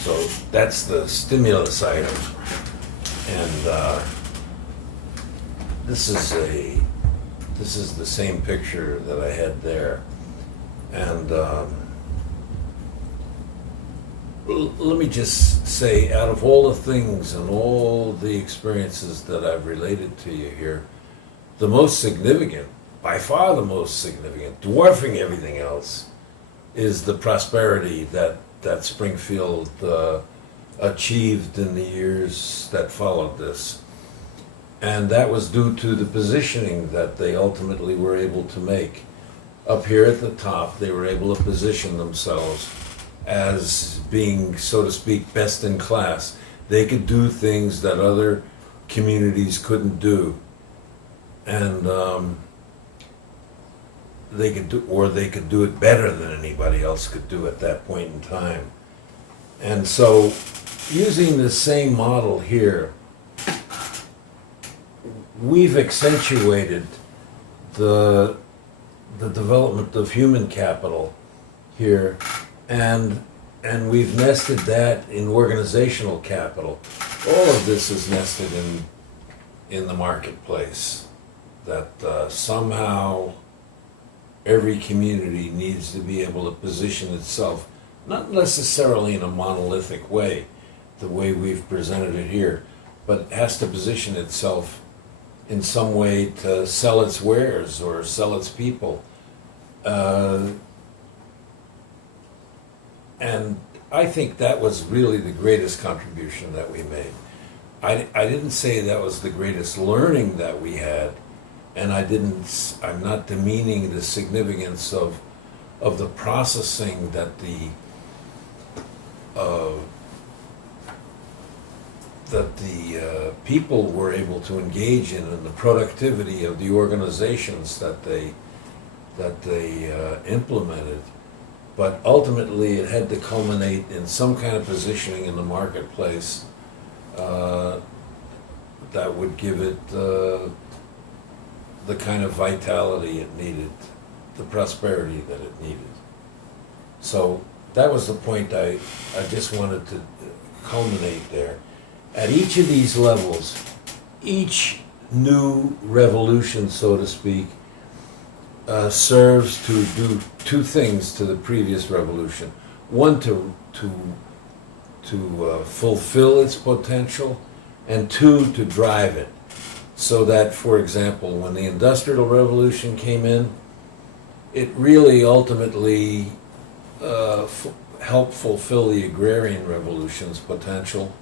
So that's the stimulus item. And this is the same picture that I had there. And let me just say, out of all the things and all the experiences that I've related to you here, the most significant, by far the most significant, dwarfing everything else, is the prosperity that Springfield achieved in the years that followed this. And that was due to the positioning that they ultimately were able to make. Up here at the top, they were able to position themselves as being, so to speak, best in class. They could do things that other communities couldn't do. And they could do it better than anybody else could do at that point in time. And so, using the same model here, we've accentuated the development of human capital here, and we've nested that in organizational capital. All of this is nested in the marketplace, that somehow every community needs to be able to position itself, not necessarily in a monolithic way, the way we've presented it here, but it has to position itself in some way to sell its wares or sell its people. And I think that was really the greatest contribution that we made. I didn't say that was the greatest learning that we had, and I'm not demeaning the significance of the processing that the people were able to engage in, and the productivity of the organizations that they implemented. But ultimately, it had to culminate in some kind of positioning in the marketplace that would give it the kind of vitality it needed, the prosperity that it needed. So that was the point I just wanted to culminate there. At each of these levels, each new revolution, so to speak, serves to do two things to the previous revolution. One, to fulfill its potential, and two, to drive it. So that, for example, when the Industrial Revolution came in, it really ultimately helped fulfill the Agrarian Revolution's potential,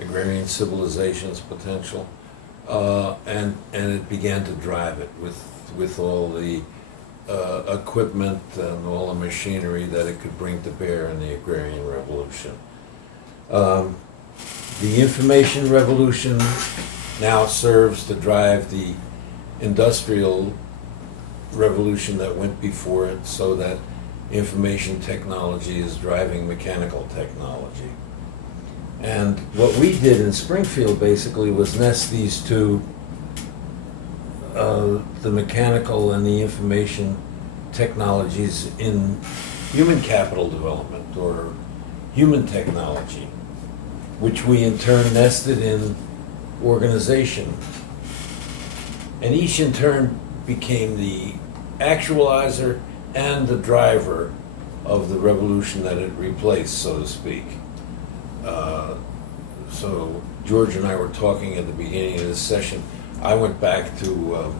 agrarian civilization's potential, and it began to drive it with all the equipment and all the machinery that it could bring to bear in the Agrarian Revolution. The Information Revolution now serves to drive the Industrial Revolution that went before it, so that information technology is driving mechanical technology. And what we did in Springfield basically was nest these two, the mechanical and the information technologies, in human capital development, or human technology, which we in turn nested in organization. And each in turn became the actualizer and the driver of the revolution that it replaced, so to speak. So George and I were talking at the beginning of this session. I went back to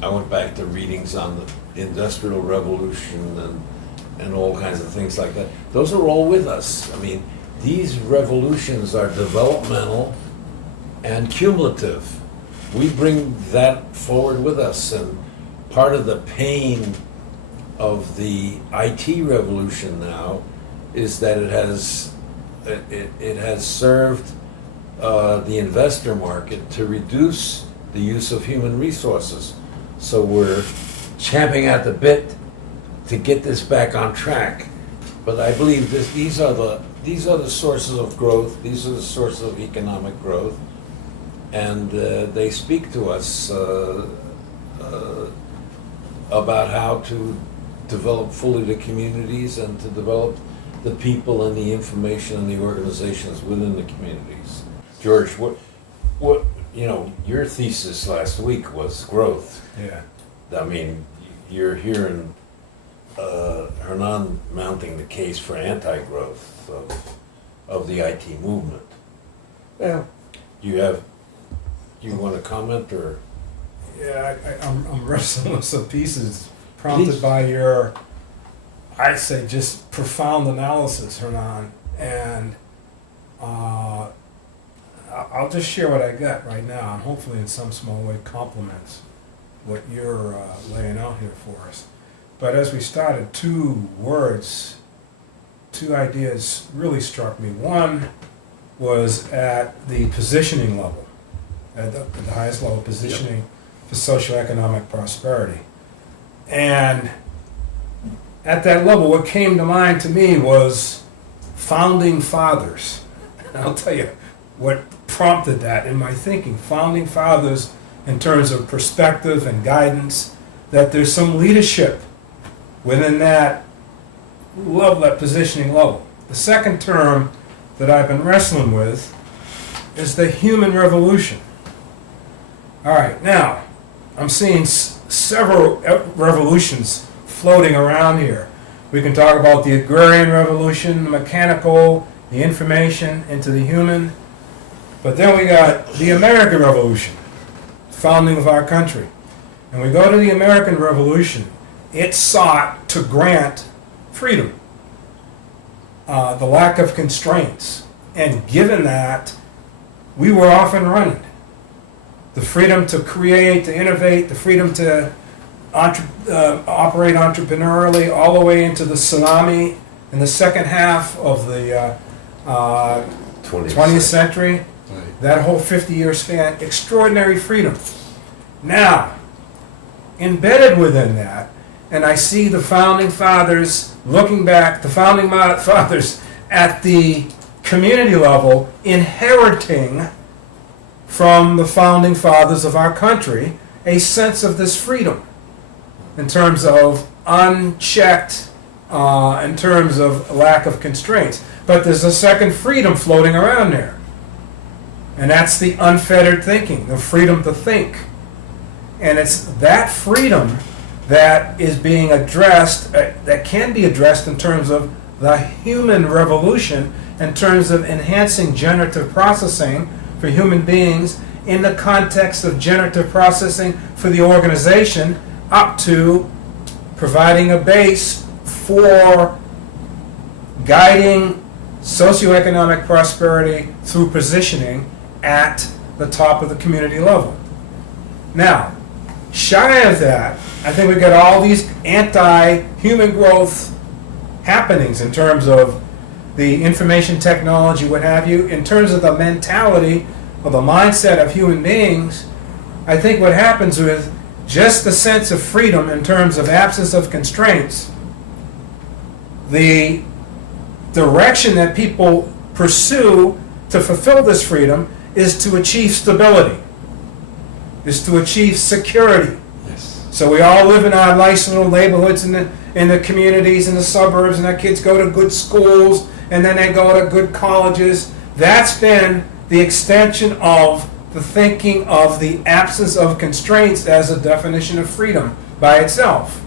readings on the Industrial Revolution and all kinds of things like that. Those are all with us. I mean, these revolutions are developmental and cumulative. We bring that forward with us, and part of the pain of the IT revolution now is that it has served the investor market to reduce the use of human resources. So we're champing at the bit to get this back on track. But I believe these are the sources of growth. These are the sources of economic growth, and they speak to us about how to develop fully the communities and to develop the people and the information and the organizations within the communities. George, what your thesis last week was growth. Yeah. I mean, you're hearing Hernan mounting the case for anti-growth of the IT movement. Well, You want to comment or? yeah, I'm wrestling with some pieces prompted Please. by your, I'd say, just profound analysis, Hernan. And I'll just share what I got right now, and hopefully in some small way complements what you're laying out here for us. But as we started, two ideas really struck me. One was at the positioning level, at the highest level positioning for socioeconomic prosperity. And at that level, what came to mind to me was founding fathers. And I'll tell you what prompted that in my thinking. Founding fathers in terms of perspective and guidance, that there's some leadership within that level, that positioning level. The second term that I've been wrestling with is the human revolution. All right, now, I'm seeing several revolutions floating around here. We can talk about the agrarian revolution, the mechanical, the information into the human. But then we got the American Revolution, founding of our country. And we go to the American Revolution, it sought to grant freedom, the lack of constraints. And given that, we were off and running. The freedom to create, to innovate, the freedom to operate entrepreneurially, all the way into the tsunami in the second half of the 20th century. Right. That whole 50-year span, extraordinary freedom. Now, embedded within that, and I see the founding fathers looking back, the founding fathers at the community level inheriting from the founding fathers of our country a sense of this freedom in terms of unchecked, in terms of lack of constraints. But there's a second freedom floating around there. And that's the unfettered thinking, the freedom to think. And it's that freedom that is being addressed, that can be addressed in terms of the human revolution, in terms of enhancing generative processing for human beings in the context of generative processing for the organization, up to providing a base for guiding socioeconomic prosperity through positioning at the top of the community level. Now, shy of that, I think we've got all these anti-human growth happenings in terms of the information technology, what have you, in terms of the mentality or the mindset of human beings. I think what happens with just the sense of freedom in terms of absence of constraints, the direction that people pursue to fulfill this freedom is to achieve stability, is to achieve security. Yes. So we all live in our nice little neighborhoods in the communities, in the suburbs, and our kids go to good schools, and then they go to good colleges. That's been the extension of the thinking of the absence of constraints as a definition of freedom by itself.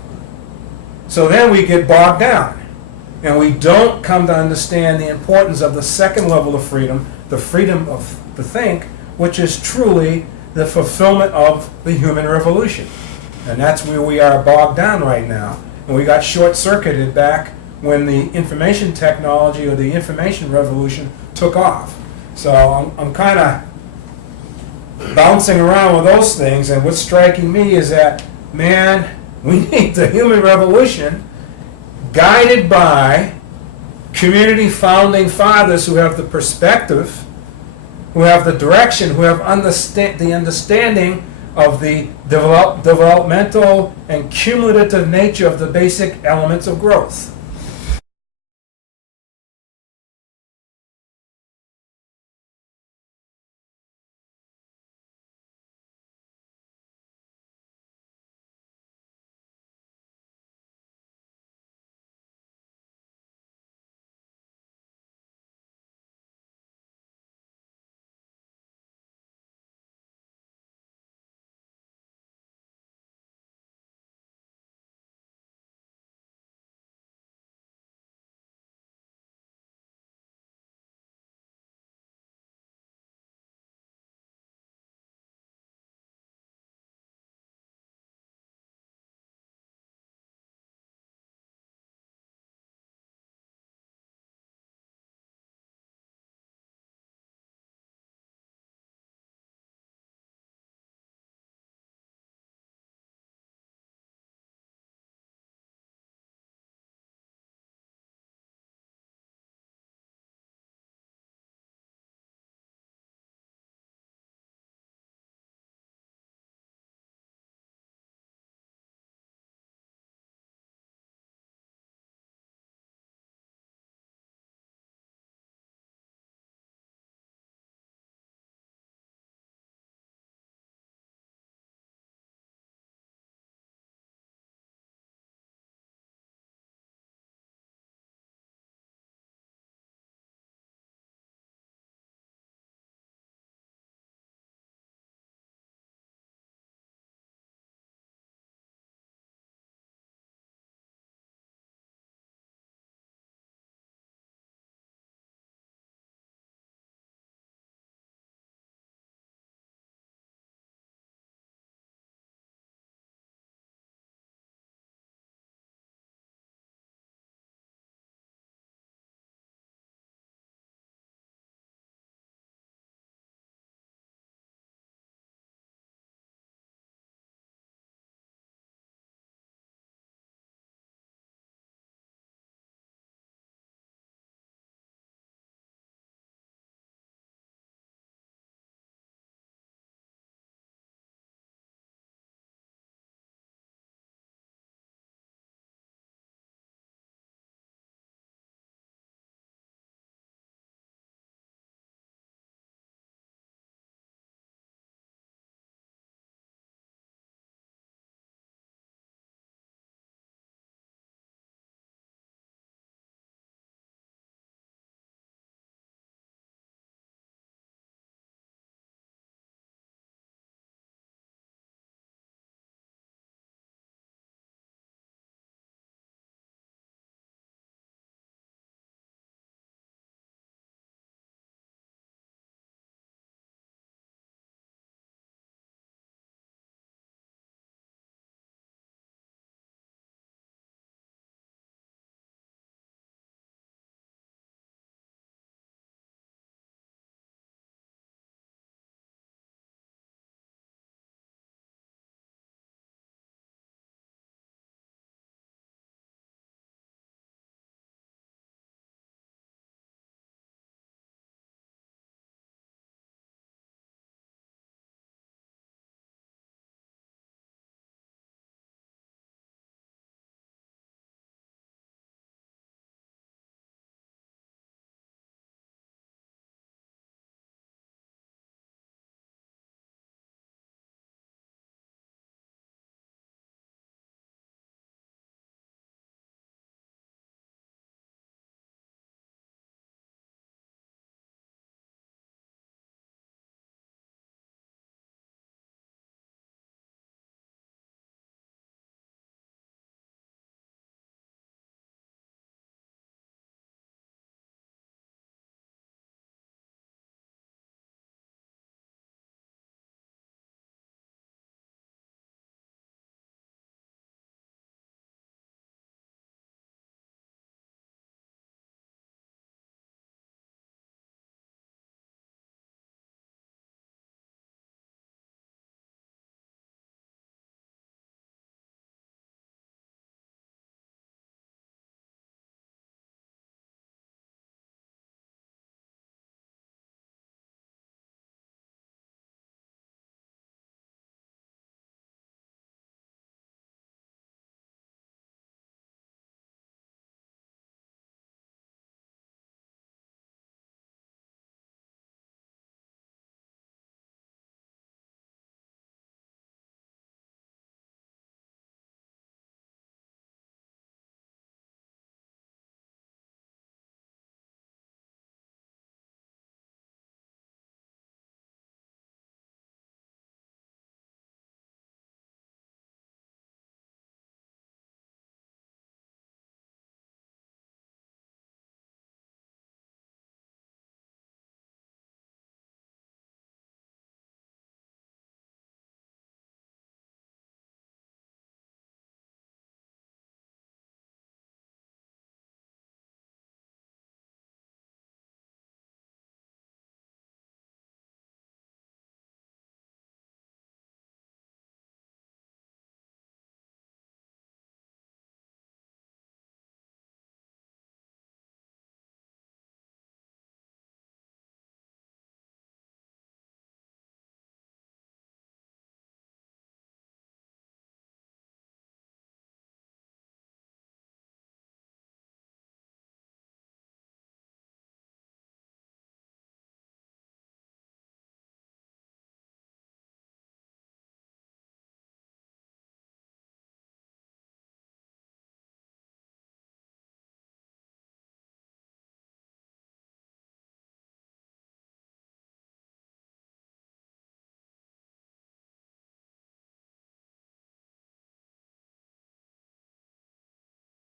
So then we get bogged down, and we don't come to understand the importance of the second level of freedom, the freedom of to think, which is truly the fulfillment of the human revolution. And that's where we are bogged down right now. And we got short-circuited back when the information technology or the information revolution took off. So I'm kind of bouncing around with those things, and what's striking me is that, man, we need the human revolution guided by community founding fathers who have the perspective, who have the direction, who have the understanding of the developmental and cumulative nature of the basic elements of growth.